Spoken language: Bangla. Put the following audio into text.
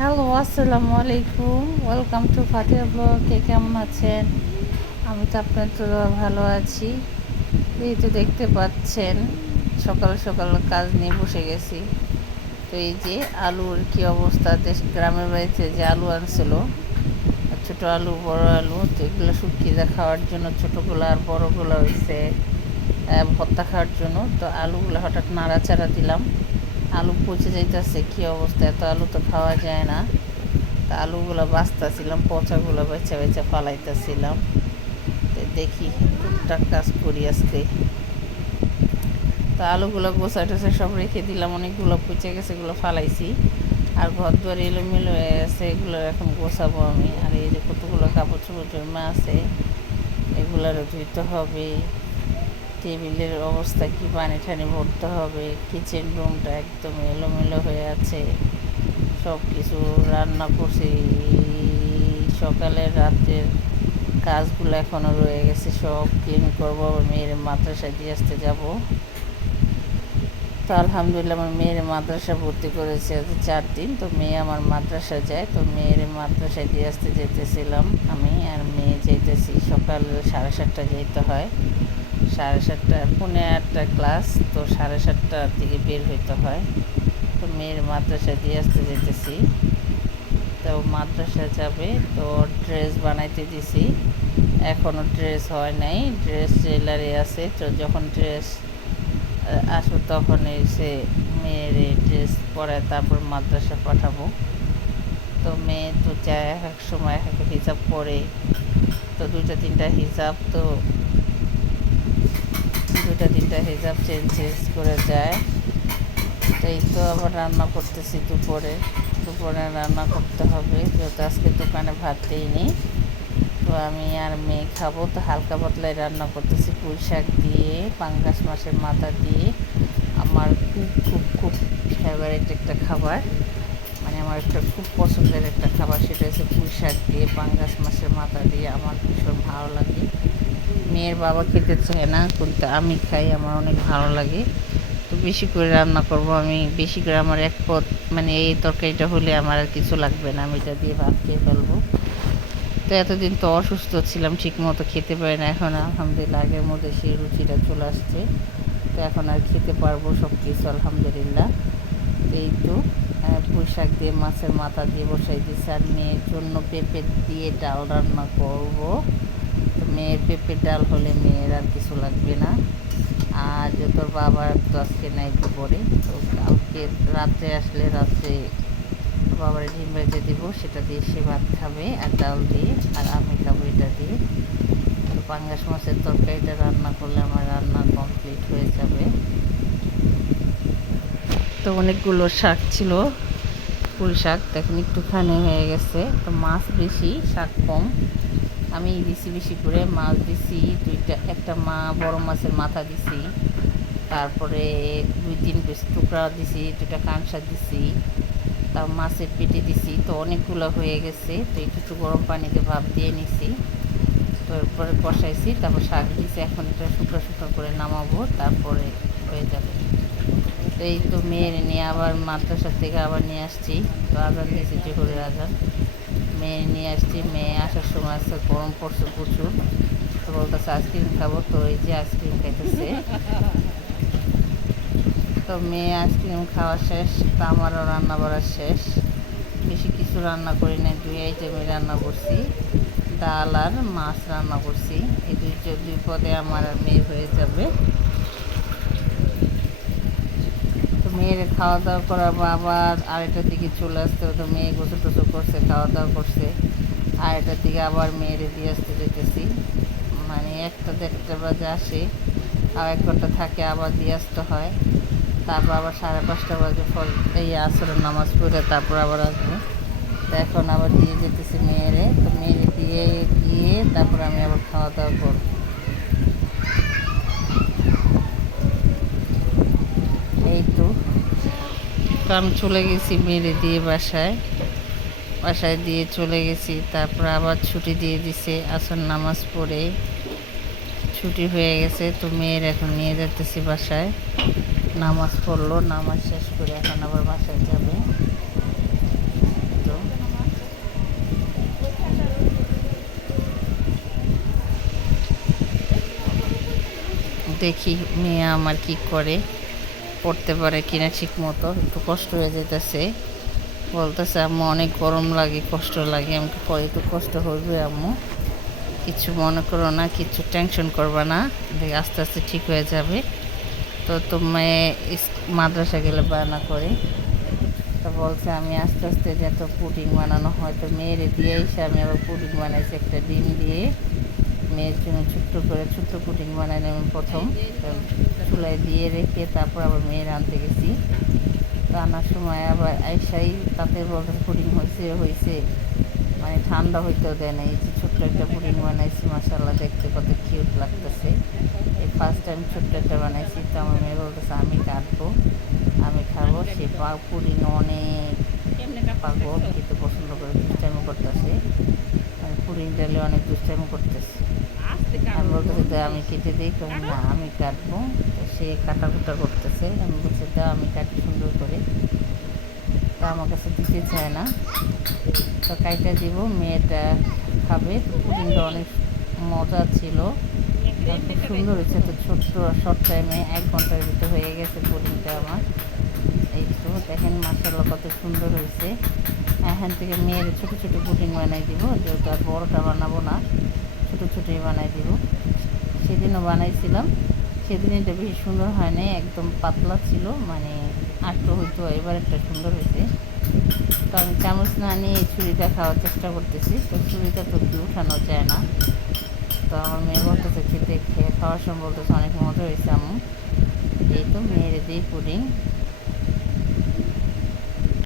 হ্যালো, আসসালামু আলাইকুম। ওয়েলকাম টু ফাতিয়া ব্লগ কে কেমন আছেন? আমি তো আপনার তো ভালো আছি। এই তো দেখতে পাচ্ছেন, সকাল সকাল কাজ নিয়ে বসে গেছি। তো এই যে আলুর কি অবস্থা? দেশ, গ্রামের বাড়িতে যে আলু আনছিল, ছোটো আলু, বড় আলু, তো এগুলো শুকিয়ে খাওয়ার জন্য ছোটোগুলো আর বড়গুলো হয়েছে ভর্তা খাওয়ার জন্য। তো আলুগুলো হঠাৎ নাড়াচাড়া দিলাম। আলু পচে যাইতেছে, কি অবস্থা? এত আলু তো খাওয়া যায় না। তা আলুগুলো বাঁচতেছিলাম, পচাগুলো বেচা বেচা ফালাইতেছিলাম। তো দেখি টুকটাক কাজ করি আজকে। তো আলুগুলো গোছা টোসা সব রেখে দিলাম, অনেকগুলো পচে গেছে, এগুলো ফালাইছি। আর ঘর দুয়ার এলোমেলো হয়ে আছে, এগুলো এখন গোছাবো আমি। আর এই যে কতগুলো কাপড় চোপড় জমা আছে, এগুলোরও ধুইতে হবে। টেবিলের অবস্থা কি? পানি ঠানি ভরতে হবে কিচেন রুমটা একদম এলোমেলো হয়ে আছে সব কিছু রান্না করছি। সকালের রাতের কাজগুলো এখনও রয়ে গেছে, সব ক্লিন করব? আবার মেয়ের মাদ্রাসায় দিয়ে আসতে যাব। তো আলহামদুলিল্লাহ আমার মেয়ের মাদ্রাসা ভর্তি করেছে আজ চার দিন। তো মেয়ে আমার মাদ্রাসা যায়, তো মেয়ের মাদ্রাসায় দিয়ে আসতে যেতেছিলাম আমি, আর মেয়ে যেতেছি সকাল সাড়ে সাতটা যেতে হয়। সাড়ে সাতটা, পৌনে আটটা ক্লাস তো সাড়ে সাতটার দিকে বের হইতে হয়। তো মেয়ের মাদ্রাসা দিয়ে আসতে যেতেছি। তো মাদ্রাসা যাবে, তো ড্রেস বানাইতে দিছি। এখনও ড্রেস হয় নাই ড্রেস জুয়েলারি আছে। তো যখন ড্রেস আসব তখন এসে মেয়ের ড্রেস পরায় তারপর মাদ্রাসা পাঠাবো। তো মেয়ে তো যায় এক এক সময়, এক এক হিসাব পরে তো দুইটা তিনটা হিসাব তো দুইটা তিনটা হিসাব চেঞ্জ চেঞ্জ করে যায়। তো এই তো আবার রান্না করতেছি দুপুরে। দুপুরে রান্না করতে হবে, যেহেতু আজকে দোকানে ভাত দিইনি। তো আমি আর মেয়ে খাব, তো হালকা পাতলায় রান্না করতেছি পুঁই শাক দিয়ে, পাঙ্গাস মাছের মাথা দিয়ে। আমার খুব খুব খুব ফেভারিট একটা খাবার। মানে আমার একটা খুব পছন্দের একটা খাবার, সেটা হচ্ছে পুঁই শাক দিয়ে, পাঙ্গাস মাছের মাথা দিয়ে। আমার ভীষণ ভালো লাগে। মেয়ের বাবা খেতে চায় না, কিন্তু আমি খাই, আমার অনেক ভালো লাগে। তো বেশি করে রান্না করব আমি, বেশি করে আমার এক পদ মানে এই তরকারিটা হলে আমার আর কিছু লাগবে না, আমি এটা দিয়ে ভাত খেয়ে ফেলব। তো এতদিন তো অসুস্থ ছিলাম ঠিক মতো খেতে পারি না, এখন আলহামদুলিল্লাহ আগের মধ্যে সেই রুচিটা চলে আসছে। তো এখন আর খেতে পারব সব কিছু আলহামদুলিল্লাহ এই তো পুঁই শাক দিয়ে, মাছের মাথা দিয়ে বসাই দিয়েছি, আর মেয়ের জন্য পেঁপে দিয়ে ডাল রান্না করব। তো মেয়ের পেঁপে ডাল হলে মেয়ের আর কিছু লাগবে না। আর যে তোর বাবার তো আজকে নাই পরে তো কালকে রাত্রে আসলে রাত্রে বাবার ডিম ভেজে দিব, সেটা দিয়ে সে ভাত খাবে আর ডাল দিয়ে, আর আমি খাব এটা দিয়ে। তো পাঙ্গাস মাছের তরকারিটা রান্না করলে আমার রান্না কমপ্লিট হয়ে যাবে। তো অনেকগুলো শাক ছিল, ফুল শাক দেখুন একটুখানি হয়ে গেছে। তো মাছ বেশি, শাক কম। আমি দিছি বেশি করে, মাছ দিছি, দুইটা, একটা মা, বড় মাছের মাথা দিছি, তারপরে দুই, তিন পিস টুকরা দিছি, দুইটা কাঁকসা দিছি তা মাছের পেটে দিছি, তো অনেকগুলো হয়ে গেছে, তো একটু গরম পানিতে ভাপ দিয়ে নিছি তারপরে কষাইছি, তারপর শাক দিছি, এখন এটা শুকনো শুকনো করে নামাবো, তারপরে হয়ে যাবে। তো এই তো মেয়ের নিয়ে আবার মাদ্রাসার থেকে আবার নিয়ে আসছি, তো আজান দিয়েছি জোহরের আজান। মেয়ে নিয়ে আসছি। মেয়ে আসার সময় আসছে গরম পড়ছে প্রচুর। তো বলতেছে আইসক্রিম খাব? তো এই যে আইসক্রিম খাইতেছে। তো মেয়ে আইসক্রিম খাওয়া শেষ, তা আমারও রান্না বাড়া শেষ। বেশি কিছু রান্না করি না দুই আইটেমে রান্না করছি। ডাল আর মাছ রান্না করছি। এই দুই দুই পদে আমার মেয়ে হয়ে যাবে। মেয়ের খাওয়া দাওয়া করার পর আবার আড়াইটার দিকে চলে আসতে তো মেয়ে গোসল টোসল করছে খাওয়া দাওয়া করছে আড়াইটার দিকে আবার মেয়েরে দিয়ে আসতে যেতেছি মানে একটা দেড়টা বাজে আসে, আর এক ঘণ্টা থাকে আবার দিয়ে আসতে হয়। তারপর আবার সাড়ে পাঁচটা বাজে ফল, এই আসরের নামাজ পড়ে তারপর আবার আসব। তো এখন আবার দিয়ে যেতেছি মেয়েরে, তো মেয়েরে দিয়ে গিয়ে তারপর আমি আবার খাওয়া দাওয়া করব। তো আমি চলে গেছি মেরে দিয়ে বাসায়। বাসায় দিয়ে চলে গেছি, তারপর আবার ছুটি দিয়ে দিছে, আসর নামাজ পড়ে। ছুটি হয়ে গেছে, তো মেয়ের এখন নিয়ে যেতেছি বাসায়। নামাজ পড়ল, নামাজ শেষ করে এখন আবার বাসায় যাবে। তো। দেখি মেয়ে আমার কি করে। পড়তে পারে কিনা ঠিক মতো একটু কষ্ট হয়ে যেতেছে বলতেছে, আম্মু, অনেক গরম লাগে, কষ্ট লাগে, আমাকে একটু কষ্ট হবে আম্মু। কিছু মনে করো না, কিছু টেনশন করবে না আস্তে আস্তে ঠিক হয়ে যাবে। তো তুমি মাদ্রাসা গেলে বায়না করে। তো বলছে, আমি আস্তে আস্তে যে যত পুডিং বানানো হয়, তো মেয়েরে দিয়ে এসে আমি আবার পুডিং বানাইছি একটা ডিম দিয়ে। মেয়ের জন্য ছোট্ট করে ছোট্ট পুডিং বানাইলাম প্রথম। চুলায় দিয়ে রেখে তারপর আবার মেয়ের আনতে গেছি। তো আনার সময় আবার আইসাই তাতে বলতে পুডিং হয়েছে হয়েছে। মানে ঠান্ডা হইতেও দেয় না এই যে ছোট্ট একটা পুডিং বানাইছি মাসাল্লাহ দেখতে কত কিউট লাগতেছে। এই ফার্স্ট টাইম ছোট্ট একটা বানাইছি তো আমার মেয়ে বলতেছে আমি কাটবো আমি খাব। সে পা পুডিং অনেক পাগল খেতে পছন্দ করে দুষ্টাইমো করতেছে। মানে পুডিং ডালে অনেক দুষ্টাইমো করতেছে। বলতেছি যে, আমি কেটে দিই কই না, আমি কাটবো। তো সে কাটা কুটা করতেছে। আমি বলছি দা আমি কাটি সুন্দর করে। তা আমার কাছে দিতে চায় না। তো কাইটা দিব, মেয়েটা খাবে। তো পুডিংটা অনেক মজা ছিল। সুন্দর হয়েছে। তো ছোট্ট শর্ট টাইমে এক ঘণ্টার ভিতরে হয়ে গেছে পুডিংটা আমার। এই তো দেখেন মাসাল্লাহ কত সুন্দর হয়েছে। এখান থেকে মেয়ের ছোটো ছোটো পুডিং বানাই দিব, যেহেতু আর বড়োটা বানাবো না। ছোটো ছোটোই বানাই দিব। সেদিনও বানাইছিলাম। সেদিন এটা বেশি সুন্দর হয় নাই একদম পাতলা ছিল মানে আটটো হইতো, এবার একটা সুন্দর হয়েছে তো আমি চামচ না নিয়ে ছুরিটা খাওয়ার চেষ্টা করতেছি, তো ছুরিটা তো কি উঠানো যায় না। তো আমার মেয়ে বলতেছে, খেতে খেয়ে খাওয়ার সময় বলতেছে অনেক মজা হয়েছে আমি এই তো মেয়েরে দিই পুডিং।